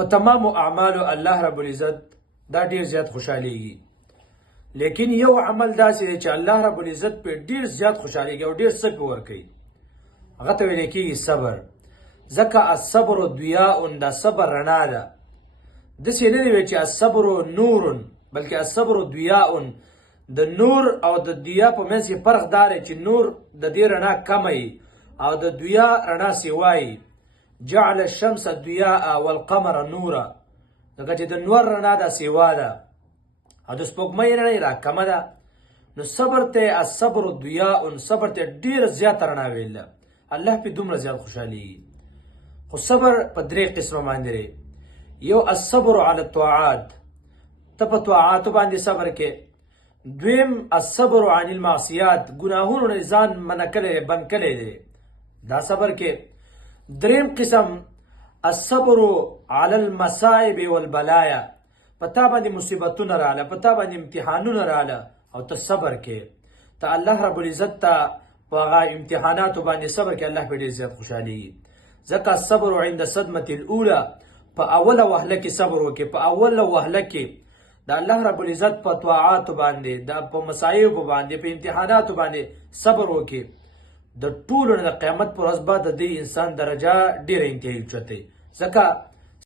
په تمامو اعمالو الله رب العزت دا ډیر زیات خوشحالیږي، لیکن یو عمل داسې دی چې الله رب العزت په ډیر زیات خوشحالیږي او ډیر څه پې ورکوي، هغه ته ویل کېږي صبر. ځکه الصبر ضیاء، دا صبر رڼا ده. داسې نه دی چې الصبر نور، بلکې الصبر ضیاء. د نور او د ضیا په منځ کې فرق دا دی چې نور د دې رڼا کمه وي او د ضیا رڼا سیوا وي. جعل الشمس ضیاء والقمر نورا، ځکه چې د نور رڼا دا سیوا ده او د سپوږمۍ رڼا را کمه ده. نو صبر ته الصبر ضیاء، صبر ته ډېره زیاته رڼا ویل ده. الله پې دومره زیات خوشحالیږي. خو صبر په درې قسمه باندې دی. یو الصبر علی الطاعات، ته په طاعاتو باندې صبر کې. دویم الصبر عن المعصیات، ګناهونو نه ځان منع کړی بند کړی دی، دا صبر کې. دریم قسم الصبر علی المصائب والبلایا، په تا باندې مصیبتونه رااله، په تا باندې امتحانونه رااله او ته صبر کې. ته الله رب العزت ته په هغه امتحاناتو باندې صبر کې، الله پې ډېر زیات خوشحالیږي. ځکه الصبر عند صدمة الاولى، په اوله وهله کې صبر وکړي. په اوله وهله کې د الله رب العزت په طاعاتو باندې، په مصایبو باندې، په امتحاناتو باندې صبر وکړي. د ټولو نه د قیامت پر ورځ به د دې انسان درجه ډېره انتهایي اوچته وي. ځکه